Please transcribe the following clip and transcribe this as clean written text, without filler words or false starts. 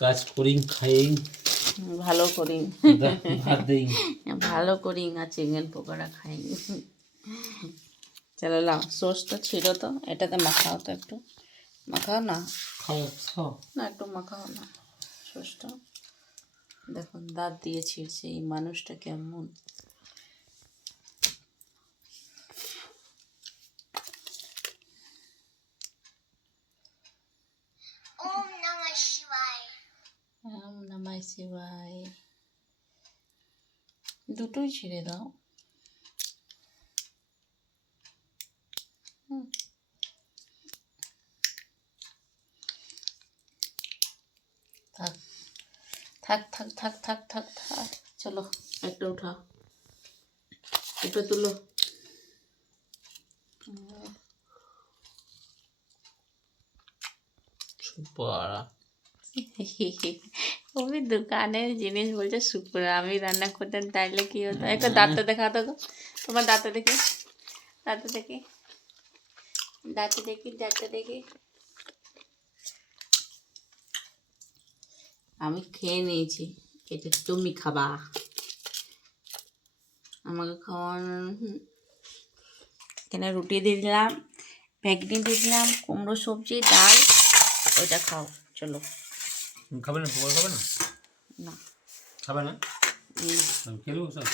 কাজ করি খাই ভালো করি ভাত দেই ভালো করি আর চিকেন পকোড়া খাই। চলো লাও সসটা ছিল তো, এটাতে মাখাও তো, একটু মাখাও না, খাও না একটু মাখাও না সসটা। দেখুন দাঁত দিয়ে ছিঁড়ছে এই মানুষটা কেমন। ওম নমঃ শিবায়। দুটোই ছিঁড়ে দাও। থাক থাক থাক থাক থাক থাক থাক, চলো একটা উঠাও, এটা তুলো। সুপার ওই দোকানের জিনিস বলছে সুপুর, আমি রান্না করতাম তাইলে কি হতো। একটা দাঁতটা দেখাতো গো, তোমার দাঁতটা দেখি, দাঁতটা দেখি, দাঁতটা দেখি, দাঁতটা দেখি। আমি খেয়ে নিয়েছি, এটা তুমি খাবা, আমাকে খাওয়ানো। এখানে রুটি দিয়ে দিলাম, বেগনি দিয়ে দিলাম, কুমড়ো সবজি, ডাল, ওইটা খাও চলো। খাবে না পকোড়া খাবে না না খাবে না না। খেলবো সব।